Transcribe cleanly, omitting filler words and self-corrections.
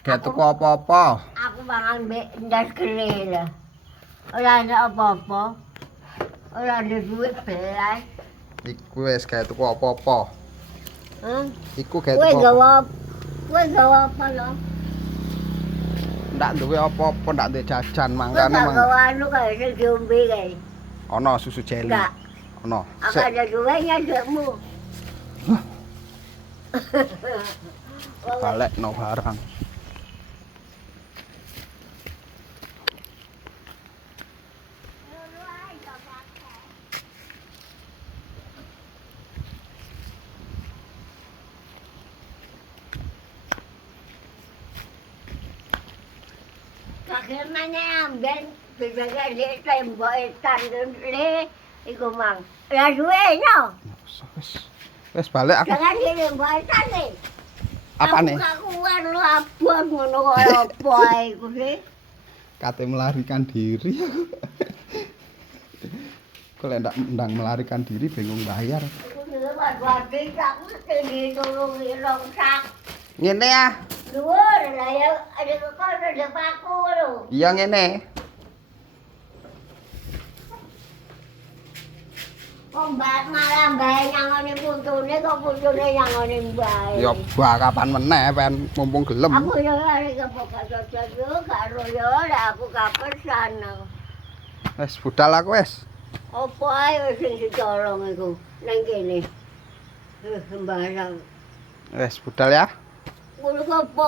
Gak tuku apa-apa. Aku mangan mbek ndas grill. Ora ana apa-apa. Ora ada duit belas. Iku wis gak tuku apa-apa. Iku gak Kowe tuku. gawa apa lho? Ndak duwe apa-apa, ndak duwe jajan Kowe mangkane gak mang. gawa anu kae sing diombe kae. Ono susu jeli. Enggak. Ono. Aku ada duitnya dekmu. Balik no barang. Bagaimana ambil bisa di tembok ikan le iku mang. Lah duwe no. Wis balik aku. Jangan di tembok ikan le. Apane? Aku kan labon ngono kaya apa iku sih. Kate melarikan diri. Kalau ndang melarikan diri bingung bayar. Iku dhewe wae aku mesti ditulungi rong sak. Ngene ya. Dhuwur lah ya ada kok ada paku lho. Iya ngene. Wong malah bae nyangone puntune kok puntune nyangone bae. Ya bah kapan meneh pen mumpung gelem. Aku ya arek kok gak yo karo yo aku kapesan. Wis budal aku wis. Apa ae sing ditolong iku nang kene. Sembarang. Wis budal ya. Kulo kok